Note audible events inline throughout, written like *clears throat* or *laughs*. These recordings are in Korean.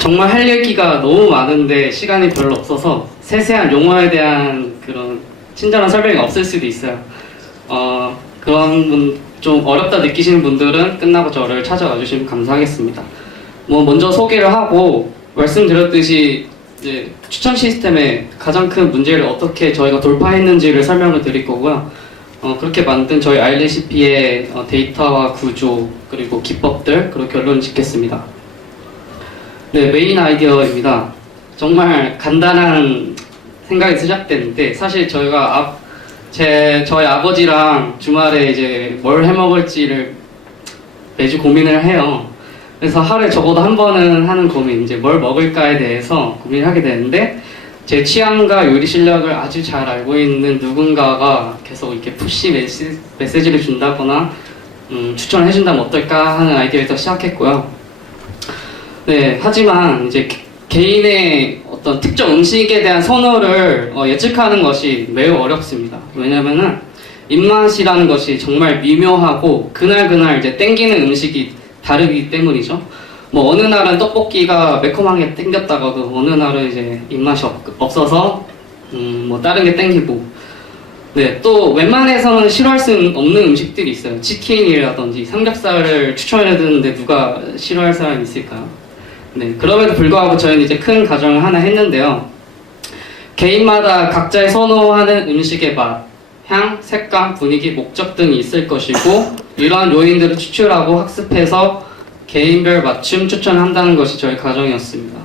정말 할 얘기가 너무 많은데 시간이 별로 없어서 세세한 용어에 대한 그런 친절한 설명이 없을 수도 있어요. 어, 그런 분 좀 어렵다 느끼시는 분들은 끝나고 저를 찾아와 주시면 감사하겠습니다. 뭐 먼저 소개를 하고 말씀드렸듯이 이제 추천 시스템의 가장 큰 문제를 어떻게 저희가 돌파했는지를 설명을 드릴 거고요. 어, 그렇게 만든 저희 iRecipe의 어, 데이터와 구조 그리고 기법들 그리고 결론을 짓겠습니다. 네, 메인 아이디어입니다. 정말 간단한 생각이 시작됐는데 사실 저희가 앞, 제 저희 아버지랑 주말에 이제 뭘 해 먹을지를 매주 고민을 해요. 그래서 하루에 적어도 한 번은 하는 고민, 이제 뭘 먹을까에 대해서 고민을 하게 되는데 제 취향과 요리 실력을 아주 잘 알고 있는 누군가가 계속 이렇게 푸시 메시, 메시지를 준다거나 음, 추천을 해준다면 어떨까 하는 아이디어에서 시작했고요. 네, 하지만 이제 개- 개인의 어떤 특정 음식에 대한 선호를 어, 예측하는 것이 매우 어렵습니다. 왜냐면은 입맛이라는 것이 정말 미묘하고 그날그날 이제 땡기는 음식이 다르기 때문이죠. 뭐 어느 날은 떡볶이가 매콤하게 땡겼다가도 어느 날은 이제 입맛이 없, 없어서 음, 뭐 다른 게 땡기고 네, 또 웬만해서는 싫어할 수 없는 음식들이 있어요. 치킨이라든지 삼겹살을 추천해드는데 누가 싫어할 사람이 있을까요? 네, 그럼에도 불구하고 저희는 이제 큰 가정을 하나 했는데요. 개인마다 각자의 선호하는 음식의 맛, 향, 색감, 분위기, 목적 등이 있을 것이고 이러한 요인들을 추출하고 학습해서 개인별 맞춤 추천한다는 것이 저희 가정이었습니다.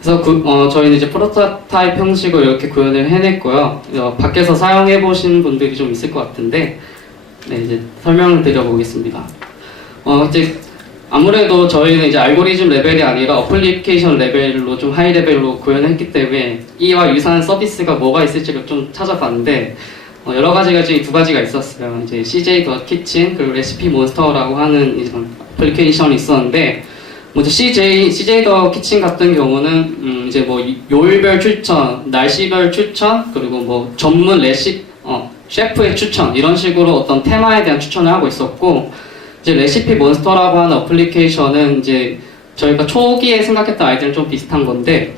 그래서 구- 어, 저희는 이제 프로토타입 형식으로 이렇게 구현을 해냈고요. 어, 밖에서 사용해 보신 분들이 좀 있을 것 같은데 네, 이제 설명을 드려보겠습니다. 어, 이제 아무래도 저희는 이제 알고리즘 레벨이 아니라 어플리케이션 레벨로 좀 하이 레벨로 구현했기 때문에 이와 유사한 서비스가 뭐가 있을지를 좀 찾아봤는데 어, 여러 가지가 중에 두 가지가 있었어요. 이제 CJ 더 키친 그리고 레시피 몬스터라고 하는 이런 어플리케이션이 있었는데 먼저 CJ CJ 더 키친 같은 경우는 음, 이제 뭐 요일별 추천, 날씨별 추천 그리고 뭐 전문 레시 어, 셰프의 추천 이런 식으로 어떤 테마에 대한 추천을 하고 있었고 이제 레시피 몬스터라고 하는 어플리케이션은 이제 저희가 초기에 생각했던 아이디어랑 좀 비슷한 건데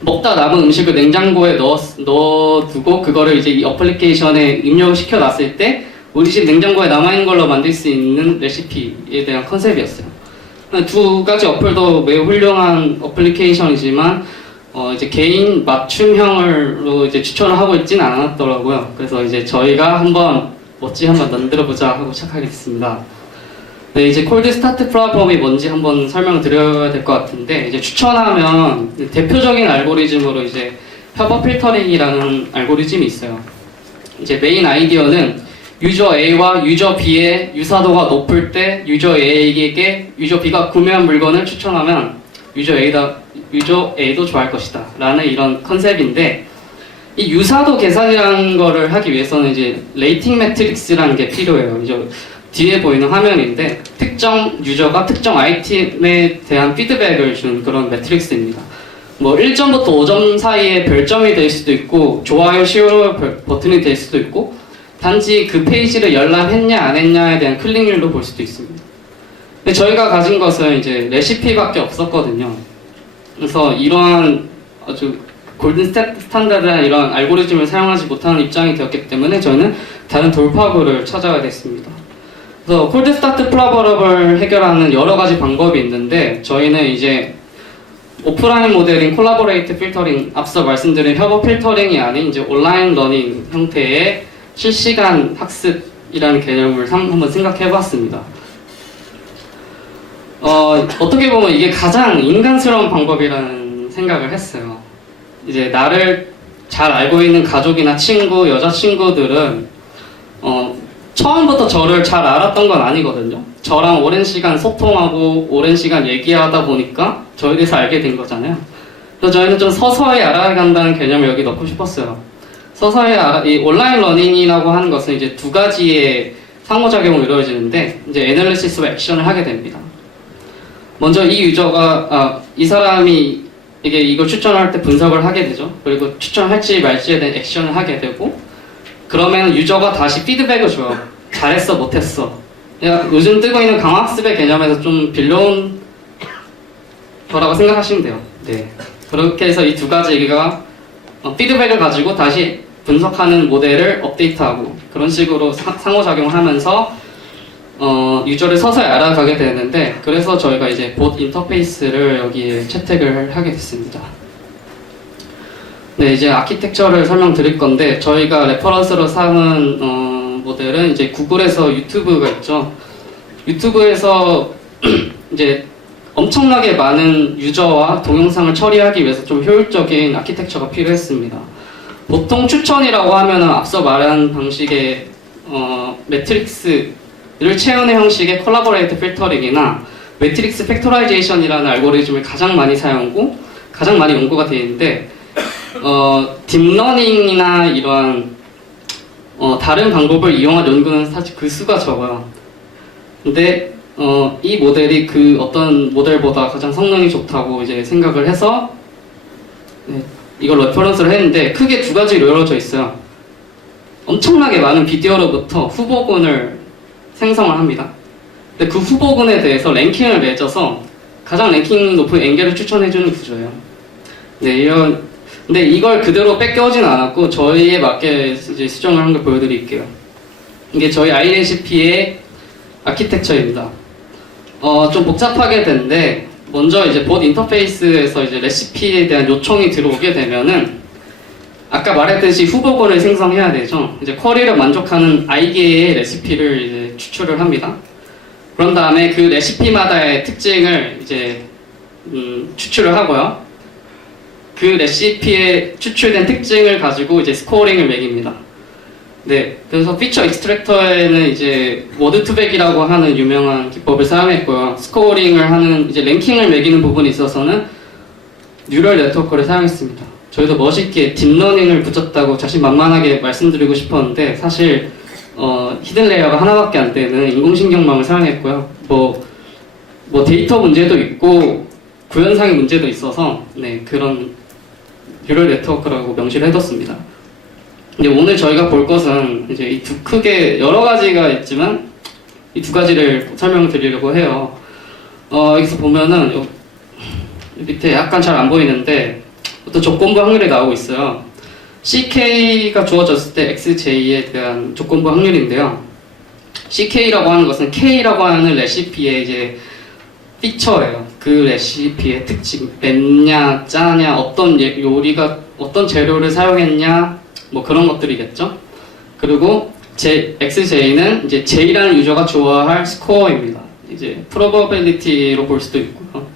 먹다 남은 음식을 냉장고에 넣어 넣어두고 그거를 이제 이 어플리케이션에 입력을 시켜 놨을 때 우리 집 냉장고에 남아있는 걸로 만들 수 있는 레시피에 대한 컨셉이었어요. 두 가지 어플도 매우 훌륭한 어플리케이션이지만 어 이제 개인 맞춤형으로 이제 추천을 하고 있진 않았더라고요. 그래서 이제 저희가 한번 멋지 한번 만들어 보자 하고 시작하게 됐습니다. 네, 이제 콜드 스타트 플랫폼이 뭔지 한번 설명을 드려야 될 것 같은데 이제 추천하면 대표적인 알고리즘으로 이제 협업 필터링이라는 알고리즘이 있어요. 이제 메인 아이디어는 유저 A와 유저 B의 유사도가 높을 때 유저 A에게 유저 B가 구매한 물건을 추천하면 유저 A다 유저 A도 좋아할 것이다 라는 이런 컨셉인데 이 유사도 계산이라는 거를 하기 위해서는 이제 레이팅 매트릭스라는 게 필요해요. 이제 뒤에 보이는 화면인데 특정 유저가 특정 아이템에 대한 피드백을 주는 그런 매트릭스입니다. 뭐 1점부터 5점 사이에 별점이 될 수도 있고 좋아요, 싫어요 별- 버튼이 될 수도 있고 단지 그 페이지를 열람했냐 안 했냐에 대한 클릭률로 볼 수도 있습니다. 근데 저희가 가진 것은 이제 레시피밖에 없었거든요. 그래서 이러한 아주 골든 스탠다드한 이런 알고리즘을 사용하지 못하는 입장이 되었기 때문에 저희는 다른 돌파구를 찾아야 됐습니다. 그래서 콜드 스타트 플라버럽을 해결하는 여러 가지 방법이 있는데 저희는 이제 오프라인 모델인 콜라보레이트 필터링 앞서 말씀드린 협업 필터링이 아닌 이제 온라인 러닝 형태의 실시간 학습이라는 개념을 삼- 한번 생각해봤습니다. 어, 어떻게 보면 이게 가장 인간스러운 방법이라는 생각을 했어요. 이제 나를 잘 알고 있는 가족이나 친구, 여자친구들은 어, 처음부터 저를 잘 알았던 건 아니거든요. 저랑 오랜 시간 소통하고 오랜 시간 얘기하다 보니까 저에 대해서 알게 된 거잖아요. 그래서 저희는 좀 서서히 알아간다는 개념을 여기 넣고 싶었어요. 서서히 알아, 이 온라인 러닝이라고 하는 것은 이제 두 가지의 상호작용으로 이루어지는데 이제 애널리시스와 액션을 하게 됩니다. 먼저 이 유저가 아, 이 사람이 이게 이걸 추천할 때 분석을 하게 되죠. 그리고 추천할지 말지에 대한 액션을 하게 되고 그러면 유저가 다시 피드백을 줘요. 잘했어, 못했어. 야, 요즘 뜨고 있는 강학습의 개념에서 좀 빌려온 거라고 생각하시면 돼요. 네. 그렇게 해서 이 두 가지가 어, 피드백을 가지고 다시 분석하는 모델을 업데이트하고 그런 식으로 사- 상호작용하면서 어, 유저를 서서히 알아가게 되는데 그래서 저희가 이제 봇 인터페이스를 여기에 채택을 하게 됐습니다. 네, 이제 아키텍처를 설명드릴 건데 저희가 레퍼런스로 삼은 어, 모델은 이제 구글에서 유튜브가 있죠. 유튜브에서 *clears throat* 이제 엄청나게 많은 유저와 동영상을 처리하기 위해서 좀 효율적인 아키텍처가 필요했습니다. 보통 추천이라고 하면은 앞서 말한 방식의 어, 매트릭스 를 채우는 형식의 콜라보레이트 필터링이나 매트릭스 팩토라이제이션이라는 알고리즘을 가장 많이 사용하고 가장 많이 연구가 되어 있는데 어, 딥러닝이나 이러한 어, 다른 방법을 이용한 연구는 사실 그 수가 적어요. 근데 어, 이 모델이 그 어떤 모델보다 가장 성능이 좋다고 이제 생각을 해서 네, 이걸 레퍼런스를 했는데 크게 두 가지로 이루어져 있어요. 엄청나게 많은 비디오로부터 후보군을 생성을 합니다. 근데 그 후보군에 대해서 랭킹을 맺어서 가장 랭킹 높은 앵겔을 추천해주는 구조예요. 네, 이런 근데 이걸 그대로 뺏겨오진 않았고 저희에 맞게 이제 수정을 한 걸 보여드릴게요. 이게 저희 iRecipe의 아키텍처입니다. 어, 좀 복잡하게 된데 먼저 이제 봇 인터페이스에서 이제 레시피에 대한 요청이 들어오게 되면은 아까 말했듯이 후보군을 생성해야 되죠. 이제 쿼리를 만족하는 i개의 레시피를 이제 추출을 합니다. 그런 다음에 그 레시피마다의 특징을 이제 음, 추출을 하고요. 그 레시피에 추출된 특징을 가지고 이제 스코어링을 매깁니다. 네, 그래서 피처 익스트랙터에는 이제 워드 투백이라고 하는 유명한 기법을 사용했고요. 스코어링을 하는 이제 랭킹을 매기는 부분에 있어서는 뉴럴 네트워크를 사용했습니다. 저희도 멋있게 딥러닝을 붙였다고 자신만만하게 말씀드리고 싶었는데 사실 어, 히든 레이어가 하나밖에 안 되는 인공신경망을 사용했고요. 뭐, 뭐 데이터 문제도 있고 구현상의 문제도 있어서 네 그런 뉴럴 네트워크라고 명시를 해뒀습니다. 근데 오늘 저희가 볼 것은 이제 이 두 크게 여러 가지가 있지만 이 두 가지를 설명을 드리려고 해요. 어, 여기서 보면은 요 밑에 약간 잘 안 보이는데 어떤 조건부 확률이 나오고 있어요. CK가 주어졌을 때 XJ에 대한 조건부 확률인데요. CK라고 하는 것은 K라고 하는 레시피의 이제 피처예요. 그 레시피의 특징, 맵냐, 짜냐, 어떤 예- 요리가 어떤 재료를 사용했냐, 뭐 그런 것들이겠죠. 그리고 제 XJ는 이제 J라는 유저가 좋아할 스코어입니다. 이제 probability로 볼 수도 있고요.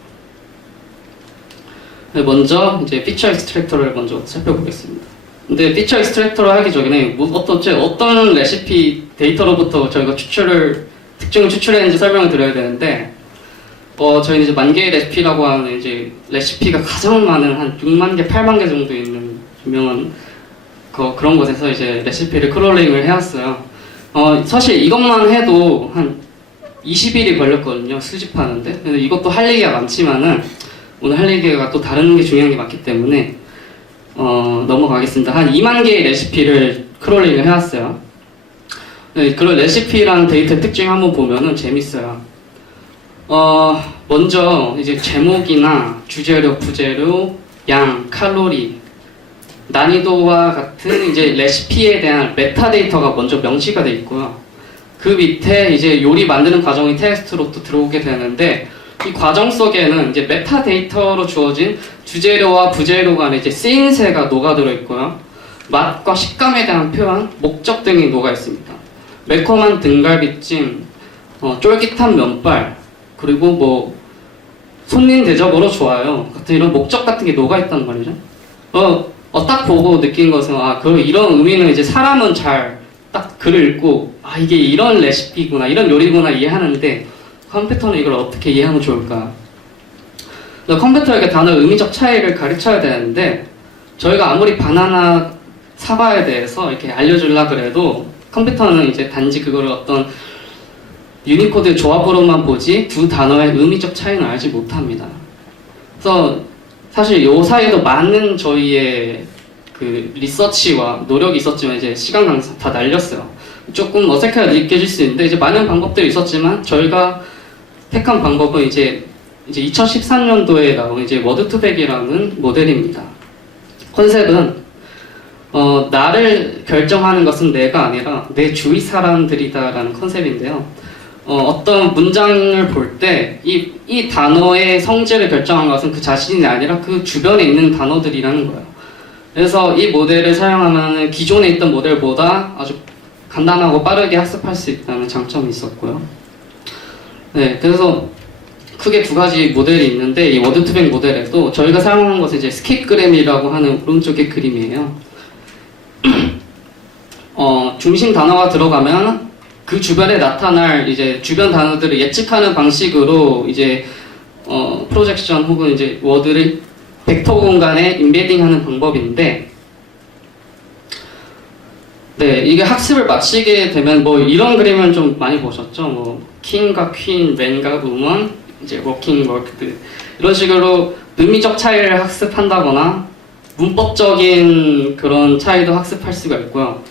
네, 먼저 이제 피처 익스트랙터를 먼저 살펴보겠습니다. 근데 피처 익스트랙터를 하기 전에 뭐 어떤 제 어떤 레시피 데이터로부터 저희가 추출을 특징을 추출했는지 설명을 드려야 되는데 어 저희는 이제 만 개의 레시피라고 하는 이제 레시피가 가장 많은 한 6만 개, 8만 개 정도 있는 유명한 그, 그런 곳에서 이제 레시피를 크롤링을 해왔어요. 어 사실 이것만 해도 한 20일이 걸렸거든요 수집하는데. 근데 이것도 할 얘기가 많지만은 오늘 할 얘기가 또 다른 게 중요한 게 많기 때문에 어, 넘어가겠습니다. 한 2만 개의 레시피를 크롤링을 해왔어요. 네, 그런 레시피랑 데이터 특징 한번 보면은 재밌어요. 어, 먼저 이제 제목이나 주재료, 부재료, 양, 칼로리, 난이도와 같은 이제 레시피에 대한 메타데이터가 먼저 명시가 돼 있고요. 그 밑에 이제 요리 만드는 과정이 텍스트로 또 들어오게 되는데 이 과정 속에는 이제 메타데이터로 주어진 주재료와 부재료 간에 이제 쓰임새가 녹아들어 있고요. 맛과 식감에 대한 표현, 목적 등이 녹아 있습니다. 매콤한 등갈비찜, 어, 쫄깃한 면발, 그리고 뭐 손님 대접으로 좋아요. 같은 이런 목적 같은 게 녹아 있단 말이죠. 어, 어, 딱 보고 느낀 것은 아, 그 이런 의미는 이제 사람은 잘 딱 글을 읽고 아 이게 이런 레시피구나, 이런 요리구나 이해하는데 컴퓨터는 이걸 어떻게 이해하면 좋을까? 컴퓨터에게 단어 의미적 차이를 가르쳐야 되는데 저희가 아무리 바나나 사과에 대해서 이렇게 알려주려 그래도 컴퓨터는 이제 단지 그거를 어떤 유니코드 조합으로만 보지 두 단어의 의미적 차이는 알지 못합니다. 그래서 사실 요 사이에도 많은 저희의 그 리서치와 노력이 있었지만 이제 시간 강사 다 날렸어요. 조금 어색하게 느껴질 수 있는데 이제 많은 방법들이 있었지만 저희가 택한 방법은 이제 이제 2013년도에 나온 이제 워드투백이라는 모델입니다. 컨셉은 어, 나를 결정하는 것은 내가 아니라 내 주위 사람들이다라는 컨셉인데요. 어, 떤 문장을 볼 때 이 이 단어의 성질을 결정한 것은 그 자신이 아니라 그 주변에 있는 단어들이라는 거예요. 그래서 이 모델을 사용하면 기존에 있던 모델보다 아주 간단하고 빠르게 학습할 수 있다는 장점이 있었고요. 네, 그래서 크게 두 가지 모델이 있는데 이 워드투백 모델에도 저희가 사용하는 것은 이제 스킵그램이라고 하는 오른쪽의 그림이에요. *clears throat* 어, 중심 단어가 들어가면 그 주변에 나타날 이제 주변 단어들을 예측하는 방식으로 이제 어, 프로젝션 혹은 이제 워드를 벡터 공간에 인베딩하는 방법인데 네 이게 학습을 마치게 되면 뭐 이런 그림은 좀 많이 보셨죠 뭐 킹과 퀸, 맨과 우먼 이제 워킹 워크드 이런 식으로 의미적 차이를 학습한다거나 문법적인 그런 차이도 학습할 수가 있고요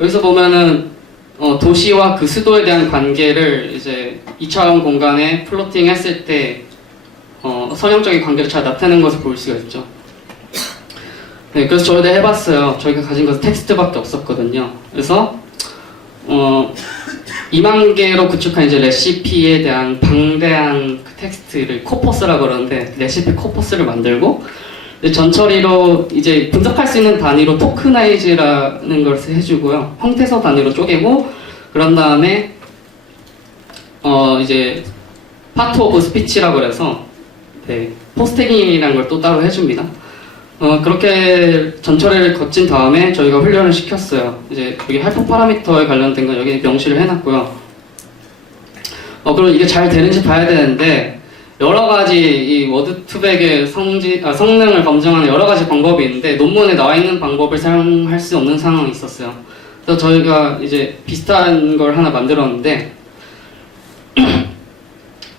여기서 보면은 어, 도시와 그 수도에 대한 관계를 이제 2차원 공간에 플로팅 했을 때 어, 선형적인 관계를 잘 나타내는 것을 볼 수가 있죠. 네, 그래서 저희도 해봤어요. 저희가 가진 것은 텍스트밖에 없었거든요. 그래서 어, 2만 개로 구축한 이제 레시피에 대한 방대한 그 텍스트를 코퍼스라고 그러는데 레시피 코퍼스를 만들고 전처리로 이제 분석할 수 있는 단위로 토크나이즈라는 것을 해주고요. 형태서 단위로 쪼개고 그런 다음에 어 이제 파트 오브 스피치라고 그래서 네, 포스태깅이라는 걸 또 따로 해줍니다. 어 그렇게 전처리를 거친 다음에 저희가 훈련을 시켰어요. 이제 여기 할프 파라미터에 관련된 건 여기 명시를 해놨고요. 어 그럼 이게 잘 되는지 봐야 되는데 여러 가지 이 워드투백의 성지, 아, 성능을 검증하는 여러 가지 방법이 있는데 논문에 나와 있는 방법을 사용할 수 없는 상황이 있었어요. 그래서 저희가 이제 비슷한 걸 하나 만들었는데 *clears throat*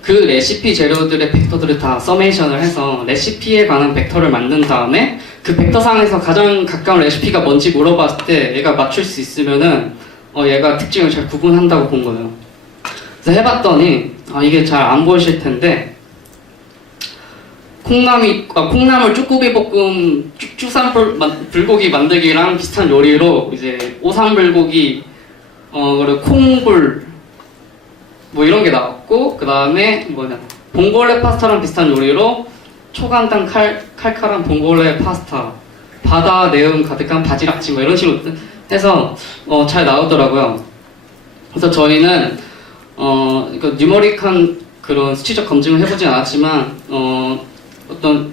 그 레시피 재료들의 벡터들을 다 서메이션을 해서 레시피에 관한 벡터를 만든 다음에 그 벡터상에서 가장 가까운 레시피가 뭔지 물어봤을 때 얘가 맞출 수 있으면은 어, 얘가 특징을 잘 구분한다고 본 거예요. 그래서 해봤더니 아, 이게 잘 안 보이실 텐데 콩나미, 아, 콩나물 쭈꾸미 볶음 쭈- 쭈삼불 만- 불고기 만들기랑 비슷한 요리로 이제 오삼 불고기 어 그리고 콩불 뭐 이런 게 나왔고 그 다음에 뭐냐 봉골레 파스타랑 비슷한 요리로 초간단 칼, 칼칼한 봉골레 파스타 바다 내음 가득한 바지락찜 뭐 이런 식으로 해서 어, 잘 나오더라고요. 그래서 저희는 어, 그 뉴머릭한 그런 수치적 검증을 해보진 않았지만 어, 어떤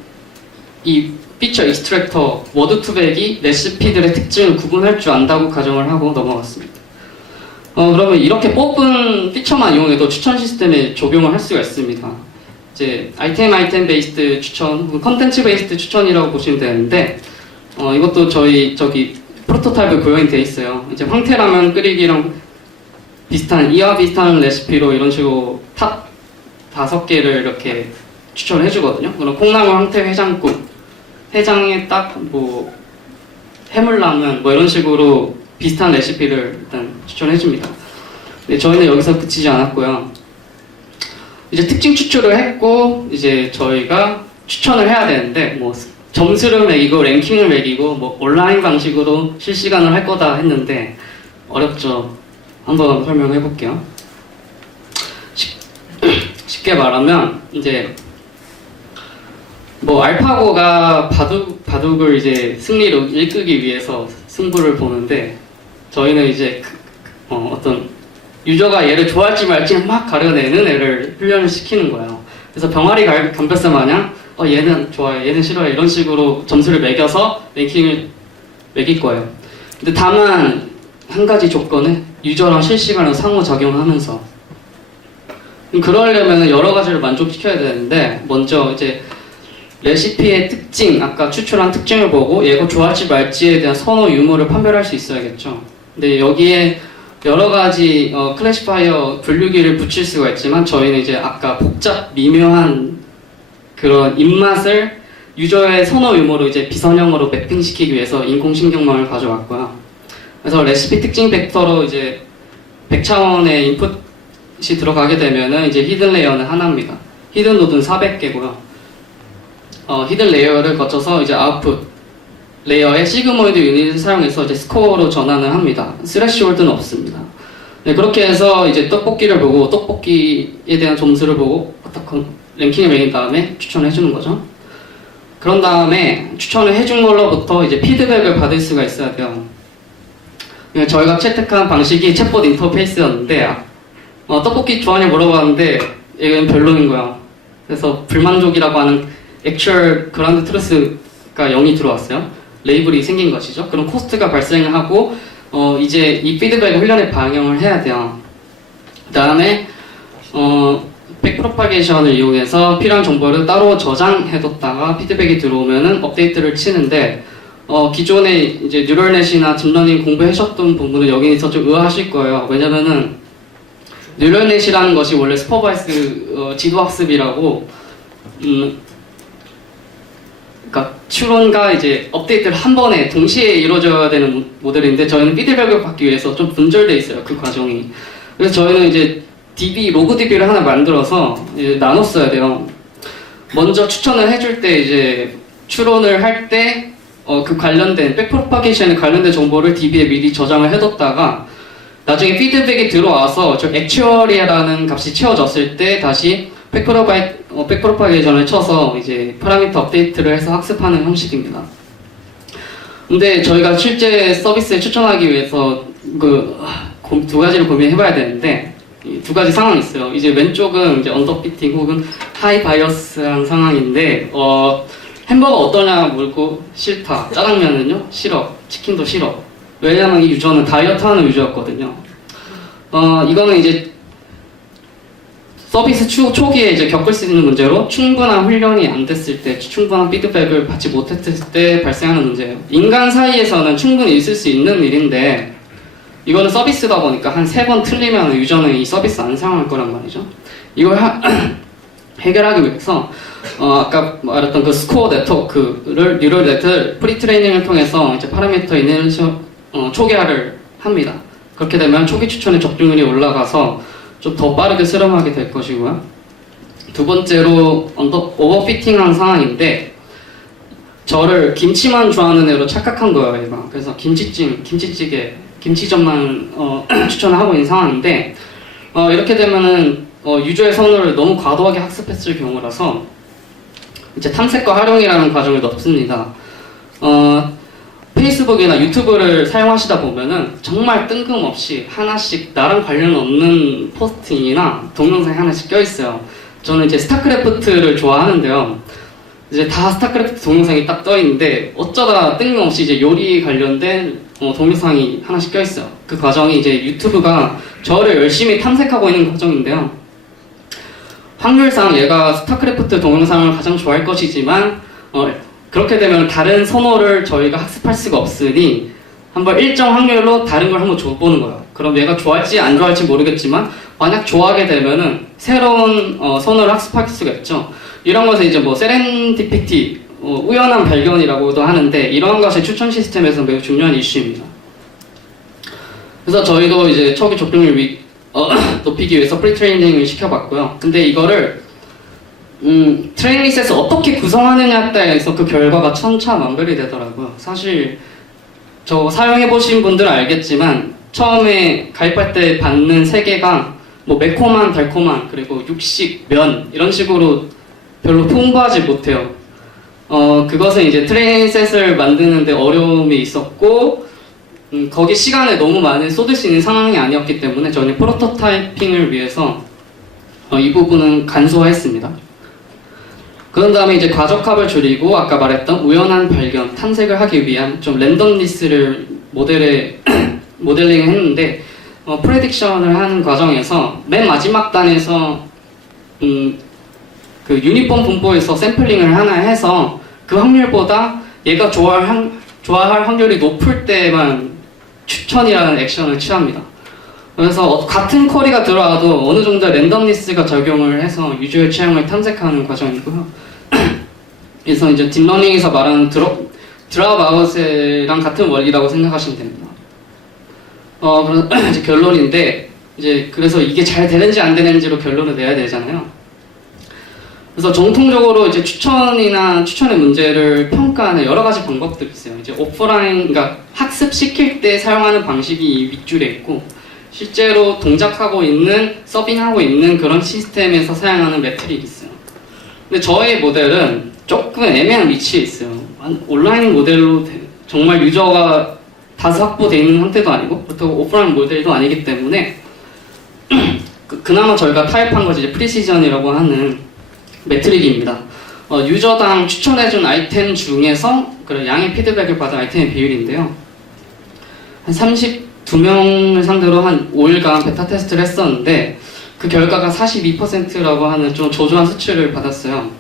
이 피처 익스트랙터 워드 투백이 레시피들의 특징을 구분할 줄 안다고 가정을 하고 넘어갔습니다. 어, 그러면 이렇게 뽑은 피처만 이용해도 추천 시스템에 적용을 할 수가 있습니다. 이제 아이템 아이템 베이스드 추천, 컨텐츠 베이스드 추천이라고 보시면 되는데 어, 이것도 저희 저기 프로토타입에 고용이 돼 있어요. 이제 황태라면 끓이기랑 비슷한 이와 비슷한 레시피로 이런 식으로 탑 다섯 개를 이렇게 추천을 해주거든요. 그럼 콩나물 황태 해장국, 해장에 딱 뭐 해물라면 뭐 이런 식으로 비슷한 레시피를 일단 추천해 줍니다. 네, 저희는 여기서 그치지 않았고요. 이제 특징 추출을 했고 이제 저희가 추천을 해야 되는데 뭐 점수를 매기고 랭킹을 매기고 뭐 온라인 방식으로 실시간으로 할 거다 했는데 어렵죠. 한번 설명해 볼게요. 쉽- *clears throat* 쉽게 말하면 이제 뭐 알파고가 바둑 바둑을 이제 승리로 이끌기 위해서 승부를 보는데 저희는 이제 그, 어, 어떤 유저가 얘를 좋아할지 말지 막 가려내는 애를 훈련을 시키는 거예요. 그래서 병아리 갈- 감별사 마냥 어 얘는 좋아해, 얘는 싫어해 이런 식으로 점수를 매겨서 랭킹을 매길 거예요. 근데 다만 한 가지 조건은 유저랑 실시간으로 상호작용하면서 그러려면 여러 가지를 만족시켜야 되는데 먼저 이제 레시피의 특징, 아까 추출한 특징을 보고 얘가 좋아할지 말지에 대한 선호 유무를 판별할 수 있어야겠죠. 근데 여기에 여러 가지 어, 클래시파이어 분류기를 붙일 수가 있지만 저희는 이제 아까 복잡 미묘한 그런 입맛을 유저의 선호 유무로 이제 비선형으로 매핑시키기 위해서 인공신경망을 가져왔고요. 그래서 레시피 특징 벡터로 이제 100차원의 인풋이 들어가게 되면은 이제 히든 레이어는 하나입니다. 히든 노드는 400개고요. 어, 히든 레이어를 거쳐서 이제 아웃풋 레이어의 시그모이드 유닛을 사용해서 이제 스코어로 전환을 합니다. 스레시홀드는 없습니다. 네, 그렇게 해서 이제 떡볶이를 보고 떡볶이에 대한 점수를 보고 랭킹을 매긴 다음에 추천을 해주는 거죠. 그런 다음에 추천을 해준 걸로부터 이제 피드백을 받을 수가 있어야 돼요. 네, 저희가 채택한 방식이 챗봇 인터페이스였는데 어, 떡볶이 좋아하냐 물어봤는데 이건 별로인 거야. 그래서 불만족이라고 하는 액츄얼 그라운드 트루스가 0이 들어왔어요. 레이블이 생긴 것이죠. 그럼 코스트가 발생하고 어, 이제 이 피드백을 훈련에 반영을 해야 돼요. 그 다음에 어, 백프로파게이션을 이용해서 필요한 정보를 따로 저장해뒀다가 피드백이 들어오면은 업데이트를 치는데 어, 기존에 이제 뉴럴넷이나 딥러닝 공부하셨던 분들은 여기서 좀 의아하실 거예요. 왜냐면은 뉴럴넷이라는 것이 원래 슈퍼바이스 어, 지도학습이라고 음, 추론과 이제 업데이트를 한 번에 동시에 이루어져야 되는 모- 모델인데 저희는 피드백을 받기 위해서 좀 분절돼 있어요 그 과정이. 그래서 저희는 이제 DB 로그 DB를 하나 만들어서 이제 나눴어야 돼요. 먼저 추천을 해줄 때 이제 추론을 할 때 어, 그 관련된 백프로파게이션에 관련된 정보를 DB에 미리 저장을 해뒀다가 나중에 피드백이 들어와서 저 액츄얼이라는 값이 채워졌을 때 다시 백프로파이, 어, 백프로파게이션을 쳐서 이제 파라미터 업데이트를 해서 학습하는 형식입니다. 근데 저희가 실제 서비스에 추천하기 위해서 그 두 가지를 고민해봐야 되는데 이두 가지 상황이 있어요. 이제 왼쪽은 이제 언더피팅 혹은 하이 바이어스한 상황인데 어, 햄버거 어떠냐 물고 싫다. 짜장면은요 싫어. 치킨도 싫어. 왜냐면 이 유저는 다이어트하는 유저였거든요. 어 이거는 이제 서비스 초, 초기에 이제 겪을 수 있는 문제로 충분한 훈련이 안 됐을 때, 충분한 피드백을 받지 못했을 때 발생하는 문제예요. 인간 사이에서는 충분히 있을 수 있는 일인데, 이거는 서비스다 보니까 한 세 번 틀리면 유저는 이 서비스 안 사용할 거란 말이죠. 이걸 하- *clears throat* 해결하기 위해서, 어, 아까 말했던 그 스코어 네트워크를, 뉴럴 네트 프리트레이닝을 통해서 이제 파라미터 이니셜 어, 초기화를 합니다. 그렇게 되면 초기 추천의 적중률이 올라가서 좀 더 빠르게 실험하게 될 것이고요. 두 번째로 언더 오버피팅한 상황인데 저를 김치만 좋아하는 애로 착각한 거예요, 얘가. 그래서 김치찜, 김치찌개, 김치전만 어, *clears throat* 추천을 하고 있는 상황인데 어, 이렇게 되면은 어, 유저의 선호를 너무 과도하게 학습했을 경우라서 이제 탐색과 활용이라는 과정을 넣습니다. 어, 페이스북이나 유튜브를 사용하시다 보면은 정말 뜬금없이 하나씩 나랑 관련 없는 포스팅이나 동영상이 하나씩 껴있어요. 저는 이제 스타크래프트를 좋아하는데요. 이제 다 스타크래프트 동영상이 딱 떠있는데 어쩌다 뜬금없이 이제 요리 관련된 어, 동영상이 하나씩 껴있어요. 그 과정이 이제 유튜브가 저를 열심히 탐색하고 있는 과정인데요. 확률상 얘가 스타크래프트 동영상을 가장 좋아할 것이지만 어, 그렇게 되면 다른 선호를 저희가 학습할 수가 없으니 한번 일정 확률로 다른 걸 한번 줘보는 거예요. 그럼 얘가 좋아할지 안 좋아할지 모르겠지만 만약 좋아하게 되면은 새로운 어, 선호를 학습할 수가 있죠. 이런 것을 이제 뭐 세렌디피티 어, 우연한 발견이라고도 하는데 이러한 것이 추천 시스템에서 매우 중요한 이슈입니다. 그래서 저희도 이제 초기 적중률 위, 어, *clears throat* 높이기 위해서 프리트레이닝을 시켜봤고요. 근데 이거를 음, 트레이닝 셋을 어떻게 구성하느냐에 따라서 그 결과가 천차만별이 되더라고요. 사실 저 사용해 보신 분들은 알겠지만 처음에 가입할 때 받는 세 개가 뭐 매콤한, 달콤한 그리고 육식, 면 이런 식으로 별로 풍부하지 못해요. 어 그것은 이제 트레이닝 셋을 만드는데 어려움이 있었고 음, 거기 시간을 너무 많이 쏟을 수 있는 상황이 아니었기 때문에 저는 프로토타이핑을 위해서 어, 이 부분은 간소화했습니다. 그런 다음에 이제 과적합을 줄이고 아까 말했던 우연한 발견, 탐색을 하기 위한 좀 랜덤리스를 모델에 *clears throat* 모델링을 했는데 어, 프레딕션을 하는 과정에서 맨 마지막 단에서 음, 그 유니폼 분포에서 샘플링을 하나 해서 그 확률보다 얘가 좋아할, 확- 좋아할 확률이 높을 때만 추천이라는 액션을 취합니다. 그래서 어- 같은 쿼리가 들어와도 어느 정도 랜덤리스가 적용을 해서 유저의 취향을 탐색하는 과정이고요. 그래서 이제 딥러닝에서 말하는 드롭 드랍 아웃이랑 같은 원리라고 생각하시면 됩니다. 어, 그래서 *clears throat* 이제 결론인데 이제 그래서 이게 잘 되는지 안 되는지로 결론을 내야 되잖아요. 그래서 정통적으로 이제 추천이나 추천의 문제를 평가하는 여러 가지 방법들이 있어요. 이제 오프라인, 그러니까 학습시킬 때 사용하는 방식이 이 윗줄에 있고, 실제로 동작하고 있는, 서빙하고 있는 그런 시스템에서 사용하는 매트릭이 있어요. 근데 저의 모델은 조금 애매한 위치에 있어요. 한- 온라인 모델로 돼- 정말 유저가 다수 확보되어 있는 상태도 아니고, 그렇다고 오프라인 모델도 아니기 때문에, *clears throat* 그, 그나마 저희가 타입한 것이 이제 프리시전이라고 하는 매트릭입니다. 어, 유저당 추천해준 아이템 중에서 그런 양의 피드백을 받은 아이템의 비율인데요. 한 32명을 상대로 한 5일간 베타 테스트를 했었는데 그 결과가 42%라고 하는 좀 저조한 수치를 받았어요.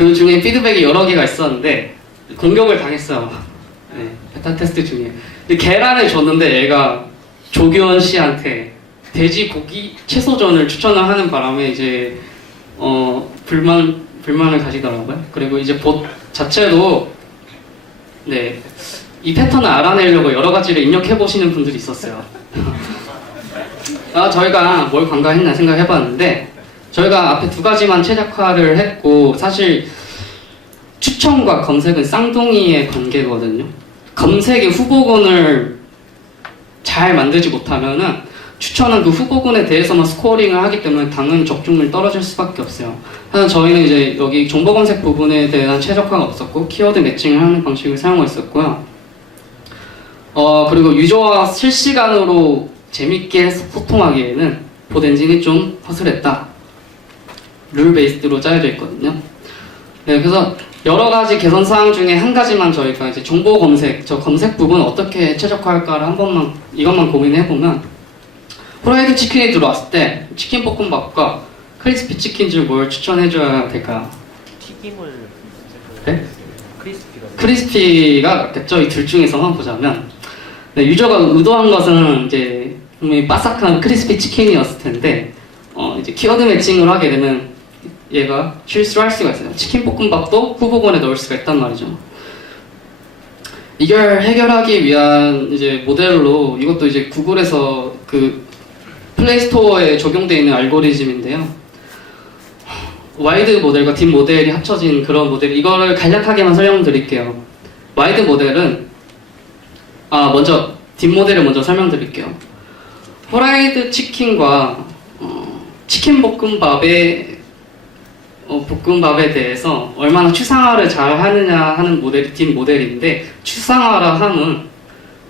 그 중에 피드백이 여러 개가 있었는데 공격을 당했어요. 네, 베타 테스트 중에. 근데 계란을 줬는데 얘가 조규원 씨한테 돼지 고기 채소전을 추천을 하는 바람에 이제 어 불만 불만을 가지더라고요. 그리고 이제 봇 자체도 네. 이 패턴을 알아내려고 여러 가지를 입력해 보시는 분들이 있었어요. *laughs* 아, 저희가 뭘 관가했나 생각해 봤는데 저희가 앞에 두 가지만 최적화를 했고 사실 추천과 검색은 쌍둥이의 관계거든요. 검색의 후보군을 잘 만들지 못하면은 추천은 그 후보군에 대해서만 스코어링을 하기 때문에 당연히 적중률 떨어질 수밖에 없어요. 하지만 저희는 이제 여기 정보 검색 부분에 대한 최적화가 없었고 키워드 매칭을 하는 방식을 사용하고 있었고요. 어 그리고 유저와 실시간으로 재밌게 소통하기에는 봇 엔진이 좀 허술했다. 룰 베이스드로 짜여져 있거든요. 네, 그래서 여러 가지 개선 사항 중에 한 가지만 저희가 이제 정보 검색, 저 검색 부분 어떻게 최적화할까를 한 번만 이것만 고민해 보면 프라이드 치킨이 들어왔을 때 치킨 볶음밥과 크리스피 치킨 중뭘 추천해 줘야 될까요? 튀김을 네? 크리스피가 크리스피가 낫겠죠. 이 둘 중에서만 보자면 네, 유저가 의도한 것은 이제 분명히 바삭한 크리스피 치킨이었을 텐데 어, 이제 키워드 매칭을 하게 되면 얘가 실수를 할 수가 있어요. 치킨 볶음밥도 후보군에 넣을 수가 있단 말이죠. 이걸 해결하기 위한 이제 모델로 이것도 이제 구글에서 그 플레이스토어에 적용되어 있는 알고리즘인데요. 와이드 모델과 딥 모델이 합쳐진 그런 모델 이거를 간략하게만 설명드릴게요. 와이드 모델은 아 먼저 딥 모델을 먼저 설명드릴게요. 후라이드 치킨과 어, 치킨 볶음밥의 어, 볶음밥에 대해서 얼마나 추상화를 잘 하느냐 하는 모델이 딥 모델인데 추상화라 함은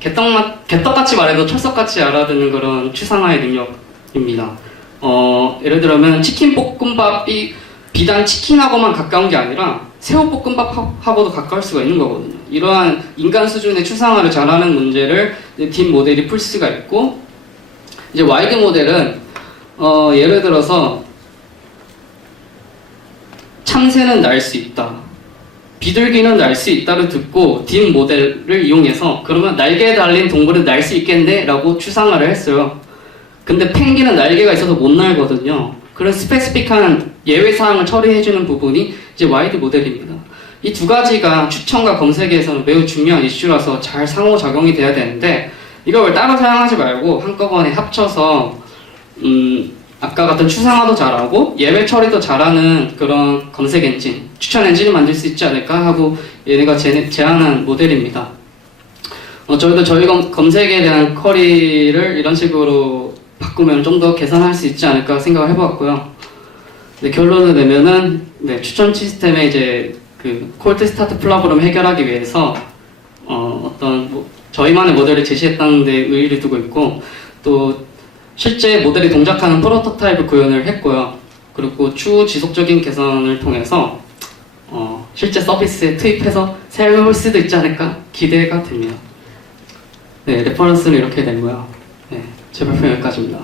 개떡맛 개떡같이 말해도 철석같이 알아듣는 그런 추상화의 능력입니다. 어, 예를 들면 치킨 볶음밥이 비단 치킨하고만 가까운 게 아니라 새우 볶음밥하고도 가까울 수가 있는 거거든요. 이러한 인간 수준의 추상화를 잘하는 문제를 딥 모델이 풀 수가 있고 이제 와이드 모델은 어, 예를 들어서 참새는 날 수 있다. 비둘기는 날 수 있다를 듣고 딥 모델을 이용해서 그러면 날개에 달린 동물은 날 수 있겠네? 라고 추상화를 했어요. 근데 펭귄은 날개가 있어서 못 날거든요. 그런 스페시픽한 예외 사항을 처리해주는 부분이 이제 와이드 모델입니다. 이 두 가지가 추천과 검색에서는 매우 중요한 이슈라서 잘 상호작용이 돼야 되는데 이걸 따로 사용하지 말고 한꺼번에 합쳐서 음, 아까 같은 추상화도 잘하고 예외 처리도 잘하는 그런 검색 엔진, 추천 엔진을 만들 수 있지 않을까 하고 얘네가 제, 제안한 모델입니다. 어, 저희도 저희 검, 검색에 대한 쿼리를 이런 식으로 바꾸면 좀 더 개선할 수 있지 않을까 생각을 해보았고요. 네, 결론을 내면은 네, 추천 시스템의 이제 그 콜드 스타트 플러그램 해결하기 위해서 어, 어떤 뭐 저희만의 모델을 제시했다는 데 의의를 두고 있고 또 실제 모델이 동작하는 프로토타입을 구현을 했고요. 그리고 추후 지속적인 개선을 통해서 어, 실제 서비스에 투입해서 사용해볼 수도 있지 않을까 기대가 됩니다. 네, 레퍼런스는 이렇게 되고요. 네, 제 발표 여기까지입니다.